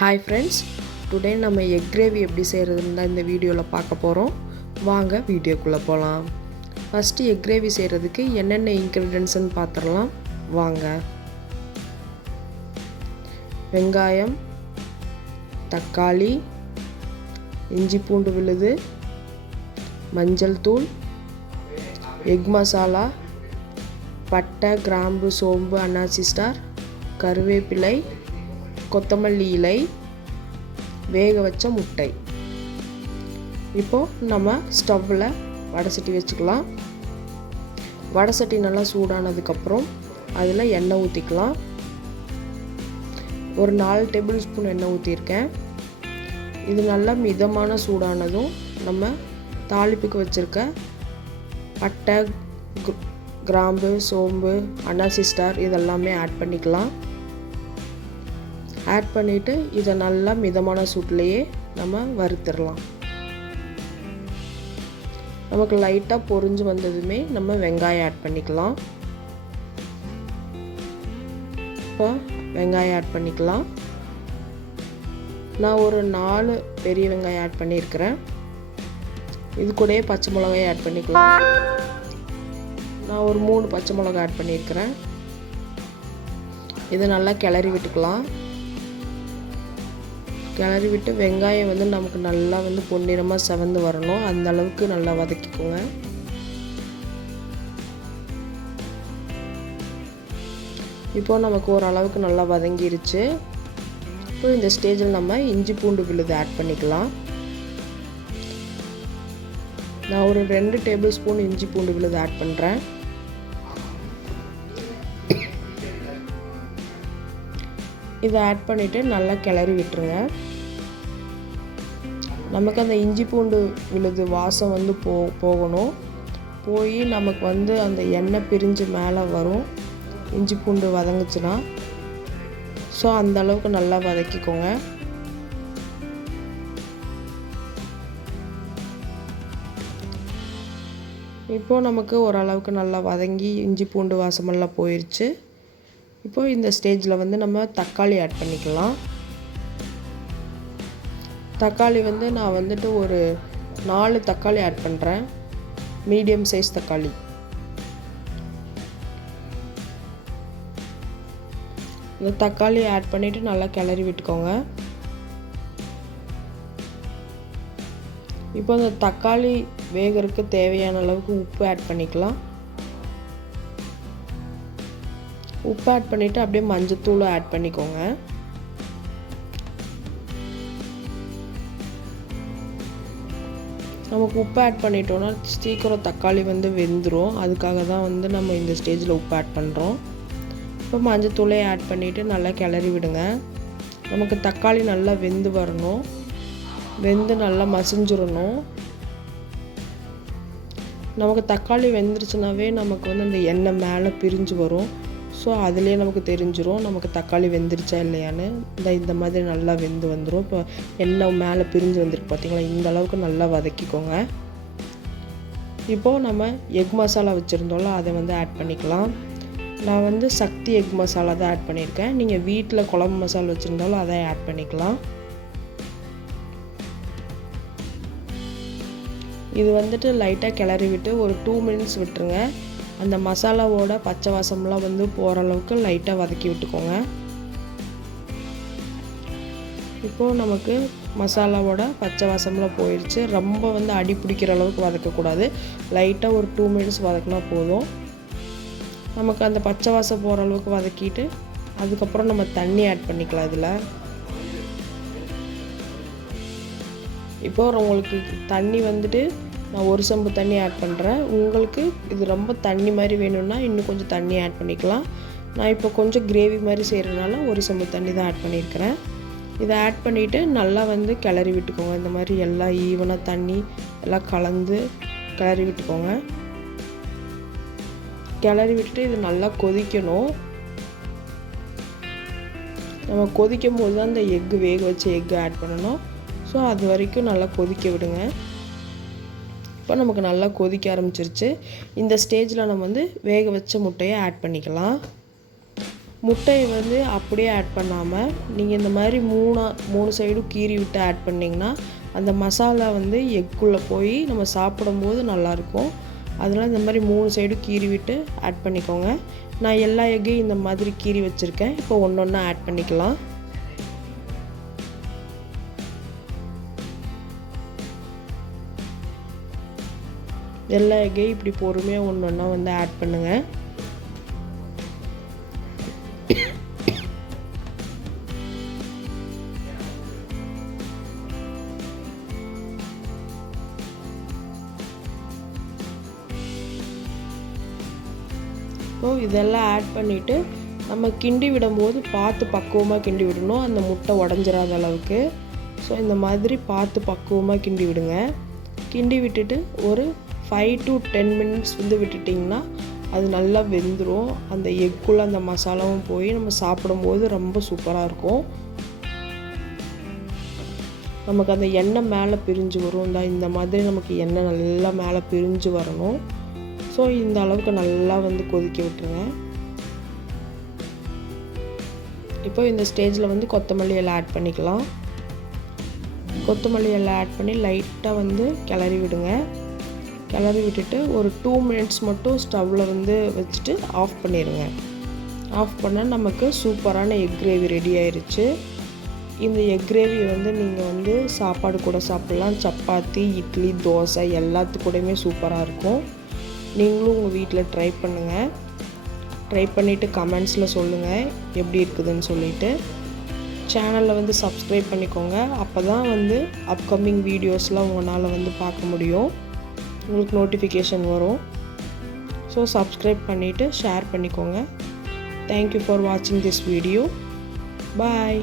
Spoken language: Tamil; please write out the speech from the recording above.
Hi friends, today நம்ம egg gravy எப்படி செய்யறதுன்னு தான் இந்த வீடியோவில் பார்க்க போகிறோம். வாங்க வீடியோக்குள்ளே போகலாம். ஃபஸ்ட்டு egg gravy செய்கிறதுக்கு என்னென்ன இன்க்ரீடியன்ட்ஸ்னு பார்த்துடலாம் வாங்க. வெங்காயம், தக்காளி, இஞ்சி பூண்டு விழுது, மஞ்சள் தூள், எக் மசாலா, பட்டை, கிராம்பு, சோம்பு, அன்னாசி ஸ்டார், கருவேப்பிலை, கொத்தமல்லி இலை, வேக வச்ச முட்டை. இப்போது நம்ம ஸ்டவ்வில் வடை சட்டி வச்சுக்கலாம். வடை சட்டி நல்லா சூடானதுக்கப்புறம் அதில் எண்ணெய் ஊற்றிக்கலாம். ஒரு 4 டேபிள் ஸ்பூன் எண்ணெய் ஊற்றிருக்கேன். இது நல்லா மிதமான சூடானதும் நம்ம தாளிப்புக்கு வச்சுருக்க பட்டை, கிராம்பு, சோம்பு, அன்னாசி ஸ்டார் இதெல்லாமே ஆட் பண்ணிக்கலாம். ஆட் பண்ணிவிட்டு இதை நல்லா மிதமான சூட்லேயே நம்ம வறுத்துடலாம். நமக்கு லைட்டாக பொரிஞ்சு வந்ததுமே நம்ம வெங்காயம் ஆட் பண்ணிக்கலாம். இப்போ வெங்காயம் ஆட் பண்ணிக்கலாம். நான் ஒரு 4 பெரிய வெங்காயம் ஆட் பண்ணியிருக்கிறேன். இது கூடயே பச்சை மிளகாய் ஆட் பண்ணிக்கலாம். நான் ஒரு 3 பச்சை மிளகாய் ஆட் பண்ணியிருக்கிறேன். இதை நல்லா கிளறி விட்டுக்கலாம். கிளறி விட்டு வெங்காயம் நமக்கு நல்லா பொன்னிறமாக செவந்து வரணும். அந்த அளவுக்கு நல்லா வதக்கிக்கோங்க. இப்போ நமக்கு ஓரளவுக்கு நல்லா வதங்கிருச்சு. இப்போ இந்த ஸ்டேஜில் நம்ம இஞ்சி பூண்டு விழுது ஆட் பண்ணிக்கலாம். நான் ஒரு 2 டேபிள் ஸ்பூன் இஞ்சி பூண்டு விழுது ஆட் பண்ணுறேன். இதை ஆட் பண்ணிவிட்டு நல்லா கிளறி விட்டுருங்க. நமக்கு அந்த இஞ்சி பூண்டு விழுது வாசம் போகணும். போய் நமக்கு அந்த எண்ணெய் பிரிஞ்சு மேலே வரும் இஞ்சி பூண்டு வதங்குச்சுன்னா. ஸோ அந்த அளவுக்கு நல்லா வதக்கிக்கோங்க. இப்போது நமக்கு ஓரளவுக்கு நல்லா வதங்கி இஞ்சி பூண்டு வாசமெல்லாம் போயிடுச்சு. இப்போது இந்த ஸ்டேஜில் நம்ம தக்காளி ஆட் பண்ணிக்கலாம். தக்காளி நான் ஒரு 4 தக்காளி ஆட் பண்ணுறேன். மீடியம் சைஸ் தக்காளி. இந்த தக்காளி ஆட் பண்ணிவிட்டு நல்லா கிளறி விட்டுக்கோங்க. இப்போ இந்த தக்காளி வேகிறதுக்கு தேவையான அளவுக்கு உப்பு ஆட் பண்ணிக்கலாம். உப்பு ஆட் பண்ணிவிட்டு அப்படியே மஞ்சத்தூள் ஆட் பண்ணிக்கோங்க. நமக்கு உப்பு ஆட் பண்ணிட்டோன்னா சீக்கிரம் தக்காளி வெந்துடும். அதுக்காக தான் நம்ம இந்த ஸ்டேஜில் உப்பு ஆட் பண்ணுறோம். இப்போ மஞ்சத்தூளே ஆட் பண்ணிவிட்டு நல்லா கிளறி விடுங்க. நமக்கு தக்காளி நல்லா வெந்து வரணும். வெந்து நல்லா மசிஞ்சிடணும். நமக்கு தக்காளி வெந்துருச்சுனாவே நமக்கு அந்த எண்ணெய் மேலே பிரிஞ்சு வரும். ஸோ அதுலேயே நமக்கு தெரிஞ்சிடும் நமக்கு தக்காளி வெந்துருச்சா இல்லையான்னு. இந்த மாதிரி நல்லா வெந்து வந்துடும். இப்போ எண்ணெய் மேலே பிரிஞ்சு வந்துருக்கு பார்த்தீங்களா, இந்த அளவுக்கு நல்லா வதக்கிக்கோங்க. இப்போது நம்ம எக் மசாலா வச்சுருந்தோம்ல அதை ஆட் பண்ணிக்கலாம். நான் சக்தி எக் மசாலா தான் ஆட் பண்ணியிருக்கேன். நீங்கள் வீட்டில் குழம்பு மசாலா வச்சுருந்தாலும் அதை ஆட் பண்ணிக்கலாம். இது லைட்டாக கிளறி விட்டு ஒரு 2 மினிட்ஸ் விட்டுருங்க. அந்த மசாலாவோட பச்சை வாசம்லாம் போகிற அளவுக்கு லைட்டாக வதக்கி விட்டுக்கோங்க. இப்போது நமக்கு மசாலாவோட பச்சை வாசம்லாம் போயிடுச்சு. ரொம்ப அடி பிடிக்கிற அளவுக்கு வதக்கக்கூடாது. லைட்டாக ஒரு 2 மினிட்ஸ் வதக்கினா போதும். நமக்கு அந்த பச்சை வாசம் போகிற அளவுக்கு வதக்கிட்டு அதுக்கப்புறம் நம்ம தண்ணி ஆட் பண்ணிக்கலாம். இதில் இப்போது உங்களுக்கு தண்ணி நான் 1 செம்பு தண்ணி ஆட் பண்ணுறேன். உங்களுக்கு இது ரொம்ப தண்ணி மாதிரி வேணும்னா இன்னும் கொஞ்சம் தண்ணி ஆட் பண்ணிக்கலாம். நான் இப்போ கொஞ்சம் கிரேவி மாதிரி செய்கிறதுனால 1 செம்பு தண்ணி தான் ஆட் பண்ணியிருக்கிறேன். இதை ஆட் பண்ணிவிட்டு நல்லா கிளறி விட்டுக்கோங்க. இந்த மாதிரி எல்லாம் ஈவனாக தண்ணி எல்லாம் கலந்து கிளறி விட்டுக்கோங்க. கிளறி விட்டுட்டு இது நல்லா கொதிக்கணும். நம்ம கொதிக்கும் போது தான் இந்த எக்கு வேக வச்ச எக்கு ஆட் பண்ணணும். ஸோ அது வரைக்கும் நல்லா கொதிக்க விடுங்க. இப்போ நமக்கு நல்லா கொதிக்க ஆரம்பிச்சிருச்சு. இந்த ஸ்டேஜில் நம்ம வேக வச்ச முட்டையை ஆட் பண்ணிக்கலாம். முட்டையை வந்து அப்படியே ஆட் பண்ணாமல் நீங்கள் இந்த மாதிரி மூணு சைடும் கீறி விட்டு ஆட் பண்ணிங்கன்னா அந்த மசாலா வந்து எக்குள்ளே போய் நம்ம சாப்பிடும்போது நல்லாயிருக்கும். அதனால் இந்த மாதிரி 3 சைடும் கீறி விட்டு ஆட் பண்ணிக்கோங்க. நான் எல்லா எக்கையும் இந்த மாதிரி கீறி வச்சுருக்கேன். இப்போ ஒன்று ஒன்றா ஆட் பண்ணிக்கலாம். எல்லா எக்கையும் இப்படி பொறுமையாக ஒன்று ஒன்றா வந்து ஆட் பண்ணுங்கள். ஸோ இதெல்லாம் ஆட் பண்ணிவிட்டு நம்ம கிண்டி விடும்போது பார்த்து பக்குவமாக கிண்டி விடணும், அந்த முட்டை உடஞ்சிராத அளவுக்கு. ஸோ இந்த மாதிரி பார்த்து பக்குவமாக கிண்டி விடுங்க. கிண்டி விட்டுட்டு ஒரு 5 to 10 minutes வந்து விட்டுட்டிங்கன்னா அது நல்லா வெந்துடும். அந்த எக்குள்ளே அந்த மசாலாவும் போய் நம்ம சாப்பிடும்போது ரொம்ப சூப்பராக இருக்கும். நமக்கு அந்த எண்ணெய் மேலே பிரிஞ்சு வரும். இந்த மாதிரி நமக்கு எண்ணெய் நல்லா மேலே பிரிஞ்சு வரணும். ஸோ இந்த அளவுக்கு நல்லா வந்து கொதிக்க விட்டுருங்க. இப்போ இந்த ஸ்டேஜில் வந்து கொத்தமல்லி இலை ஆட் பண்ணிக்கலாம். கொத்தமல்லி இலை ஆட் பண்ணி லைட்டாக வந்து கிளறி விடுங்க. கிளறி விட்டுட்டு ஒரு 2 minutes மட்டும் ஸ்டவ்வில் வந்து வச்சுட்டு ஆஃப் பண்ணிடுங்க. ஆஃப் பண்ணால் நமக்கு சூப்பரான எக் கிரேவி ரெடி ஆயிடுச்சு. இந்த எக் கிரேவியை வந்து நீங்கள் வந்து சாப்பாடு கூட சாப்பிட்லாம். சப்பாத்தி, இட்லி, தோசை எல்லாத்துக்கூடையுமே சூப்பராக இருக்கும். நீங்களும் உங்கள் வீட்டில் ட்ரை பண்ணுங்கள். ட்ரை பண்ணிவிட்டு கமெண்ட்ஸில் சொல்லுங்கள் எப்படி இருக்குதுன்னு சொல்லிவிட்டு. சேனலில் வந்து சப்ஸ்கிரைப் பண்ணிக்கோங்க. அப்போ தான் வந்து அப்கமிங் வீடியோஸ்லாம் உங்களால் வந்து பார்க்க முடியும், உங்களுக்கு நோட்டிஃபிகேஷன் வரும். ஸோ சப்ஸ்கிரைப் பண்ணிவிட்டு ஷேர் பண்ணிக்கோங்க. தேங்க்யூ ஃபார் வாட்சிங் திஸ் வீடியோ. பாய்.